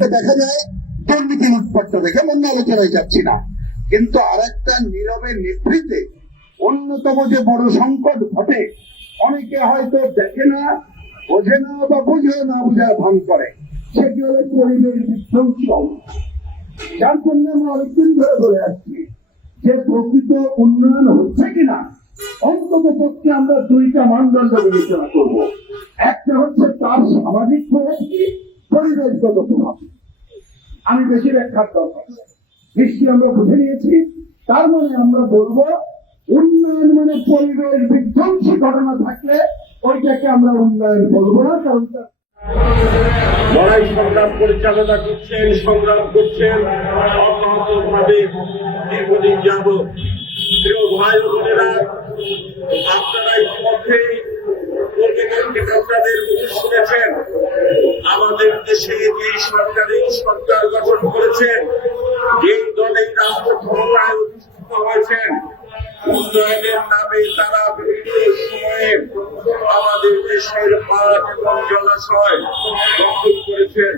দেখা যায়, দুর্নীতি উৎপত্ত দেখে অন্য আলোচনায় যাচ্ছি না। কিন্তু নীরবে অন্যতম যে বড় সংকট ঘটে, অনেকে হয়তো দেখে না, বোঝে না বা বুঝে না বুঝার ভান করে। সেটি হলো পরিবেশ বিধ্বংসী। যার জন্য আমরা অনেকদিন ধরে বলে আসছি। যে প্রকৃত উন্নয়ন হচ্ছে কিনা, অন্তত পক্ষে আমরা দুইটা মানদণ্ড বিবেচনা করব। একটা হচ্ছে তার সামাজিক প্রভাব কি, পরিবেশগত প্রভাব। আমি বেশি ব্যাখ্যার দরকার। নিশ্চয়ই আমরা বুঝে নিয়েছি। তার মানে আমরা বলব, উন্নয়ন মানে পরিবেশ বিধ্বংসী ঘটনা থাকলে ওইটাকে আমরা উন্নয়ন বলব না, কারণ লড়াই সংগ্রাম পরিচালনা করছেন, সংগ্রাম করছেন অব্যাহতভাবে দীর্ঘদিন যাব প্রিয় ভাই বোনেরা আপনারা ইতিমধ্যে আমাদের দেশে যে সরকারি সরকার গঠন করেছেন, যে দলের ক্ষমতায় অধিষ্ঠিত হয়েছেন, উন্নয়নের নামে তারা বিভিন্ন সময়ে আমাদের দেশের মাঠ এবং জলাশয় দখল করেছেন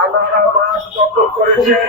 আলাদা মাঠ দখল করেছেন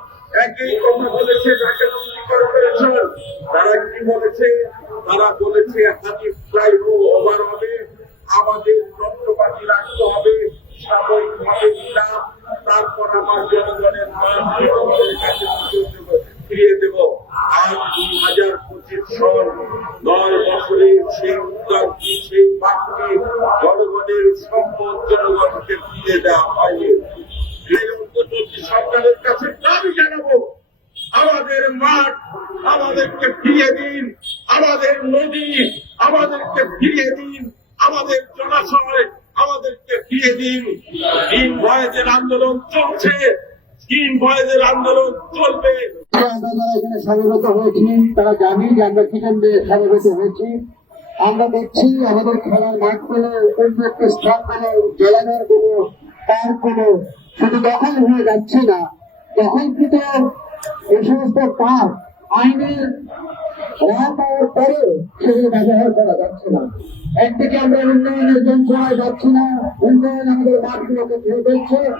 তারা কি বলেছে? তারা বলেছে হাতি ফ্লাইওভার হবে। আমাদের যন্ত্রপাতি রাখতে হবে সাময়িক ভাবে দিলাম তারপর আমার জনগণের ফিরিয়ে দেব। আজ দুই হাজার পঁচিশ সন নয় বছরে সেই উদ্যোগটি সেই বাক্যে জনগণের সম্পদ জনগণকে ফিরিয়ে দেওয়া হয়নি এই অন্তর্বর্তী সরকারের কাছে দাবি জানাব আমাদের মাঠ আমাদেরকে ফিরিয়ে দিন আমাদের নদী আমাদেরকে ফিরিয়ে দিন। আমাদের জলাশয় আমাদেরকে ফিরিয়ে দিন। দিন ভয়েদের আন্দোলন চলছে। আন্দোলন চলবে। আমরা যারা এখানে আমরা জন্য সমবেত হয়েছি। আমরা দেখছি আমাদের খেলার মাঠগুলো উন্মুক্ত স্থানগুলো জেলানোর কোনো পার্ক কোনো শুধু দখল হয়ে যাচ্ছে না। দখলকৃত এই সমস্ত পার্ক আইনের রায় পাওয়ার পরেও সেগুলো ব্যবহার করা যাচ্ছে না। একদিকে আমরা উন্নয়নের যন্ত্রণায় যাচ্ছি না, উন্নয়ন আমাদের মাঠগুলোকে ফেলে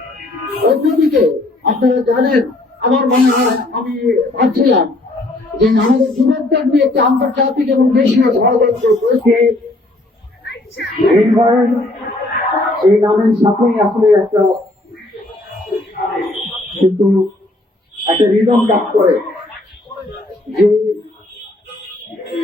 আপনারা জানেন, আমার মনে হয় আমি ভাবছিলাম যে আমাদের যুবকদের নিয়ে একটি আন্তর্জাতিক এবং দেশীয় ষড়যন্ত্র নির্ভয়ন এই নামের সাথেই আসলে একটা কিন্তু একটা রিদম কাজ করে যে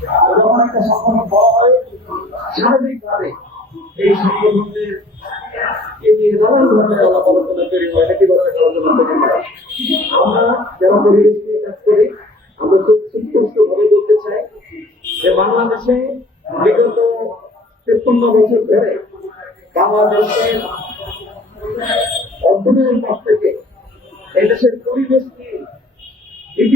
যখন একটা সংগঠন বড় হয় স্বাভাবিকভাবে এই এই নিয়ে নানান ধরনের আলাপ আলোচনা তৈরি আমরা যারা নিয়ে কাজ করি আমরা খুব সুস্পষ্ট ভাবে বলতে চাই যে বাংলাদেশে বিগত তেপ্পন্ন বছর ধরে বাংলাদেশের অভ্যুদয়ের পর থেকে এদেশের পরিবেশ নিয়ে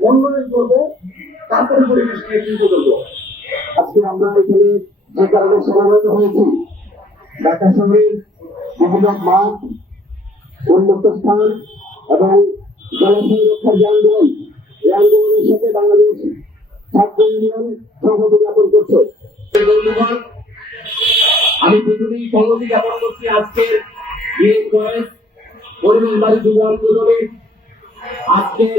উন্নয়ন করব তারপরে পরিবেশ নিয়ে চিন্তা করব? আজকে আমরা এখানে যে কারণে সমবেত হয়েছি। ঢাকা শহরের বিভিন্ন মাঠ, উন্মুক্ত স্থান এবং জলাশয় রক্ষার যে আন্দোলন এই আন্দোলনের সাথে বাংলাদেশ ছাত্র ইউনিয়ন সংহতি জ্ঞাপন করছে। আমি পৃথিবীর সংগতি জ্ঞাপন করছি আজকের বিএড কলেজ পরিবেশ বাড়ি যুব আন্দোলনে আজকের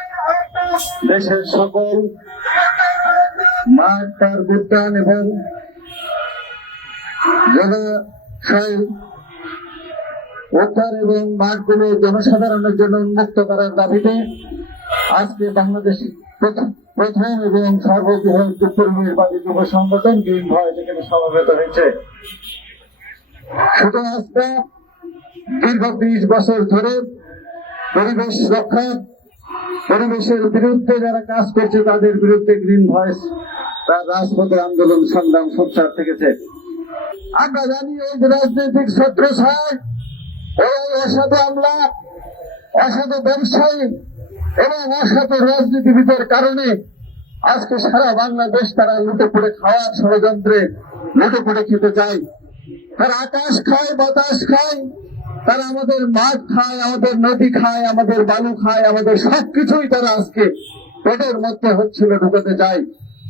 দেশের সকল মাঠ পাওয়ার উত্তরায়ণ এবং উদ্ধার এবং মাঠগুলো জনসাধারণের জন্য উন্মুক্ত করার দাবিতে আজকে বাংলাদেশ প্রথম এবং সর্ববৃহৎ পরিবেশবাদী যুব সংগঠন গ্রিন ভয়েস এখানে সমবেত হয়েছে। শুধু আজকে দীর্ঘ বিশ বছর ধরে পরিবেশ রক্ষা পরিবেশের বিরুদ্ধে যারা কাজ করছে, তাদের বিরুদ্ধে গ্রিন ভয়েস তার রাজপথে আন্দোলন, সংগ্রাম সোচ্চার থেকেছে। আমরা জানি এই রাজনৈতিক ছত্রছায় এই অসাধু আমলা অসাধু ব্যবসায়ী এবং অসাধু রাজনীতিবিদের কারণে আজকে সারা বাংলাদেশ তারা লুটে পড়ে খাওয়ার ষড়যন্ত্রে, লুটে পড়ে খেতে চায়। তারা আকাশ খায়, বাতাস খায় তারা আমাদের মাঠ খায়, আমাদের নদী খায়, আমাদের বালু খায়, আমাদের সবকিছুই তারা আজকে পেটের মধ্যে হচ্ছিল, ঢুকাতে চায়।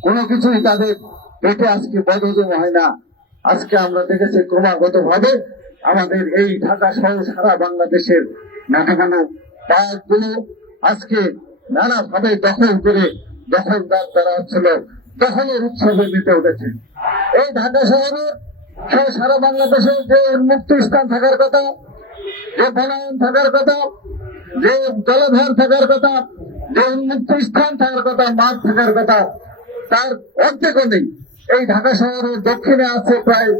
কোনো কিছুই তাদের পেটে আজকে বদহজম হয় না। আজকে আমরা দেখেছি ক্রমাগত ভাবে আমাদের এই ঢাকা সহ সারা বাংলাদেশের নদীগুলো পার্কগুলো আজকে নানা ভাবে দখল করে দখলদার তারা ছিল দখলের উৎসবে মেতে উঠেছে। এই ঢাকা শহরে সারা বাংলাদেশের যে উন্মুক্ত স্থান থাকার কথা যে বনায়ন থাকার কথা, যে জলধার থাকার কথা, যে উন্মুক্ত স্থান থাকার কথা, মাঠ থাকার কথা, তার অর্ধেকও নেই। এই ঢাকা শহরের দক্ষিণে আছে প্রায়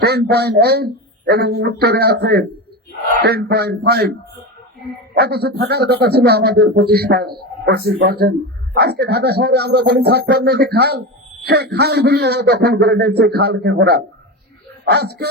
টেন পয়েন্ট এইট এবং উত্তরে আছে টেন পয়েন্ট ফাইভ অথচ থাকার কথা ছিল আমাদের পঁচিশ পাঁচ, পঁচিশ পার্সেন্ট আজকে ঢাকা শহরে আমরা বলি ছাপ্পান্নটি খাল। সেই খালগুলি দখল করে নিয়েছে খালকে ঘোরা আজকে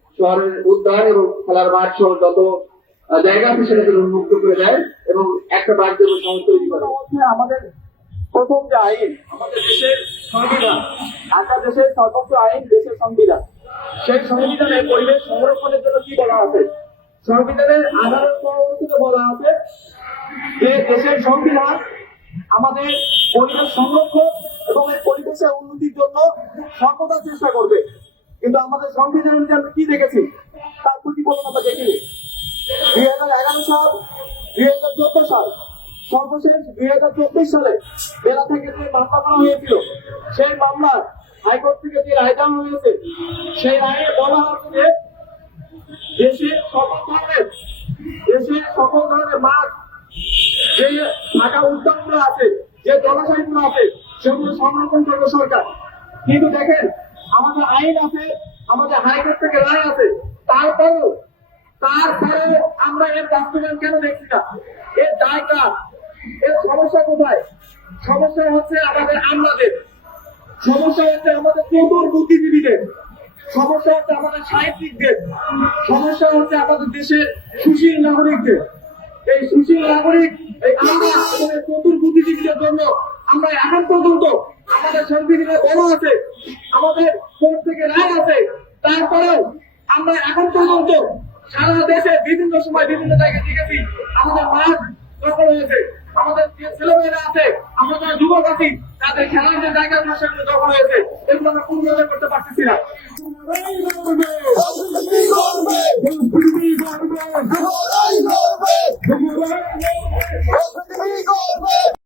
শহরের উদ্যান এবং খেলার মাঠ সহ যত জায়গা আছে সেটাকে উন্মুক্ত করে দেয় এবং একটা বাড়িতে শহর তৈরি করে। আমাদের প্রথম যে আইন, আমাদের দেশের সংবিধান, ঢাকা দেশের সর্বোচ্চ আইন, দেশের সংবিধান। সেই সংবিধানে পরিবেশ সংরক্ষণের জন্য কি বলা আছে? সংবিধানের আধার অনুচ্ছেদে বলা আছে যে দেশের সংবিধান আমাদের পরিবেশ সংরক্ষণ এবং এই পরিবেশের উন্নতির জন্য সর্বদা চেষ্টা করবে। কিন্তু আমাদের সংবিধান অনুযায়ী আমরা কি দেখেছি? তার প্রতিফলন আমরা দুই হাজার এগারো সাল, দুই হাজার চোদ্দ সাল, সর্বশেষ দুই হাজার চব্বিশ সালে জেলা থেকে যে মামলা করা হয়েছিল, সেই মামলা হাইকোর্ট থেকে যে রায় দেওয়া হয়েছে, সেই রায়ে বলা হচ্ছে দেশের সকল ধরনের দেশের সকল ধরনের মাছ যে ঢাকা উদ্যানগুলো আছে, যে জলাশয়গুলো আছে, সেগুলো সংরক্ষণ করবে সরকার। কিন্তু দেখেন আমাদের আইন আছে, আমাদের হাইকোর্ট থেকে রায় আছে। তারপরেও তারপরেও আমরা এর বাস্তবায়ন কেন দেখছি না? এর দায় কার এর সমস্যা কোথায়? সমস্যা হচ্ছে আমাদের আমলাদের। সমস্যা হচ্ছে আমাদের চতুর বুদ্ধিজীবীদের। সমস্যা হচ্ছে আমাদের সাহিত্যিকদের। সমস্যা হচ্ছে আমাদের দেশের সুশীল নাগরিকদের। এই সুশীল নাগরিক, এই আমরা চতুর বুদ্ধিজীবীদের জন্য আমরা এখন পর্যন্ত আমাদের সংবিধানে বলা আছে, আমাদের কোর্ট থেকে রায় আছে। তারপরেও আমরা এখন পর্যন্ত সারা দেশে বিভিন্ন সময় বিভিন্ন জায়গায় দেখেছি, আমাদের মাঠ দখল হয়েছে, আমাদের যে ছেলেমেয়েরা আছে, আমরা যারা যুবক আছি, তাদের খেলার যে জায়গা সেগুলো দখল হয়েছে। এগুলো আমরা পূর্ণ করতে